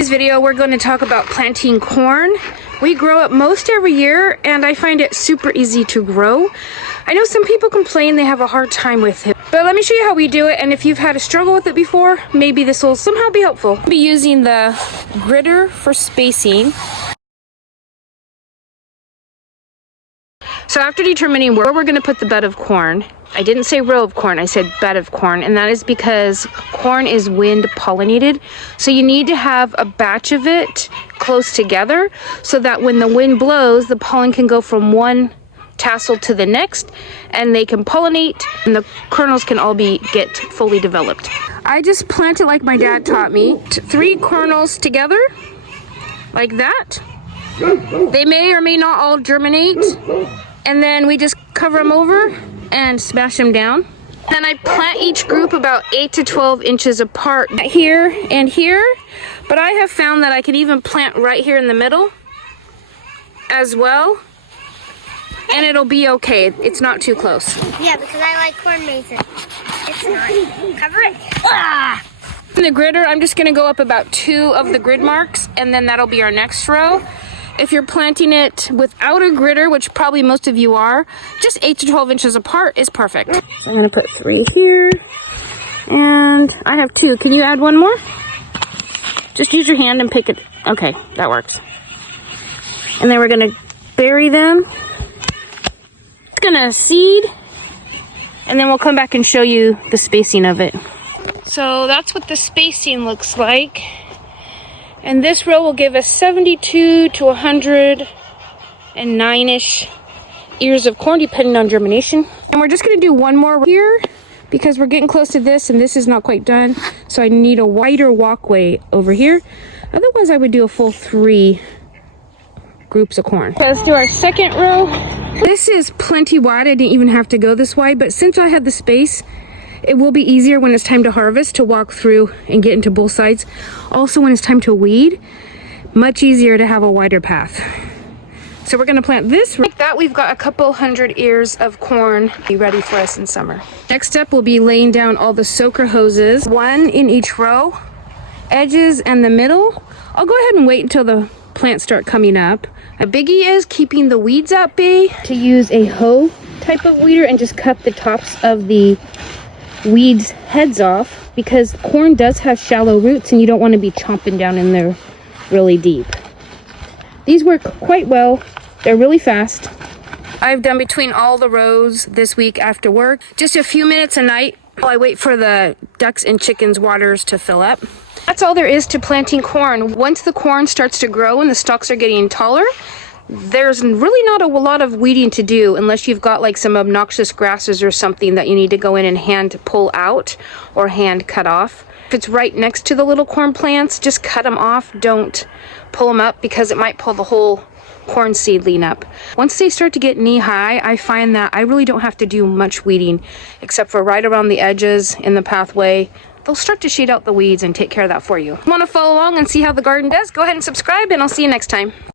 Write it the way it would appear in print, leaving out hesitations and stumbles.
In this video, we're going to talk about planting corn. We grow it most every year, and I find it super easy to grow. I know some people complain they have a hard time with it, but let me show you how we do it, and if you've had a struggle with it before, maybe this will somehow be helpful. I'll be using the gritter for spacing. So after determining where we're going to put the bed of corn, I didn't say row of corn, I said bed of corn, and that is because corn is wind pollinated. So you need to have a batch of it close together so that when the wind blows, the pollen can go from one tassel to the next and they can pollinate and the kernels can all get fully developed. I just plant it like my dad taught me. 3 kernels together, like that. They may or may not all germinate. And then we just cover them over and smash them down. Then I plant each group about 8 to 12 inches apart here and here. But I have found that I can even plant right here in the middle as well. And it'll be okay. It's not too close. Yeah, because I like corn mason. It's not. Cover it. Ah! In the gritter, I'm just gonna go up about 2 of the grid marks, and then that'll be our next row. If you're planting it without a gritter, which probably most of you are, just 8 to 12 inches apart is perfect. So I'm gonna put 3 here, and I have 2. Can you add one more? Just use your hand and pick it. Okay, that works. And then we're gonna bury them. It's gonna seed, and then we'll come back and show you the spacing of it. So that's what the spacing looks like. And this row will give us 72 to 109-ish ears of corn, depending on germination. And we're just gonna do one more here because we're getting close to this and this is not quite done. So I need a wider walkway over here. Otherwise, I would do a full 3 groups of corn. Let's do our second row. This is plenty wide. I didn't even have to go this wide, but since I had the space, it will be easier when it's time to harvest to walk through and get into both sides. Also, when it's time to weed, much easier to have a wider path. So we're gonna plant this. Like that, we've got a couple hundred ears of corn be ready for us in summer. Next step will be laying down all the soaker hoses, 1 in each row, edges and the middle. I'll go ahead and wait until the plants start coming up. A biggie is keeping the weeds at bay. To use a hoe type of weeder and just cut the tops of the weeds heads off, because corn does have shallow roots and you don't want to be chomping down in there really deep. These work quite well. They're really fast. I've done between all the rows this week after work, just a few minutes a night while I wait for the ducks and chickens waters to fill up. That's all there is to planting corn. Once the corn starts to grow and the stalks are getting taller, there's really not a lot of weeding to do unless you've got like some obnoxious grasses or something that you need to go in and hand pull out or hand cut off. If it's right next to the little corn plants, just cut them off. Don't pull them up because it might pull the whole corn seedling up. Once they start to get knee high, I find that I really don't have to do much weeding except for right around the edges in the pathway. They'll start to shade out the weeds and take care of that for you. Want to follow along and see how the garden does? Go ahead and subscribe and I'll see you next time.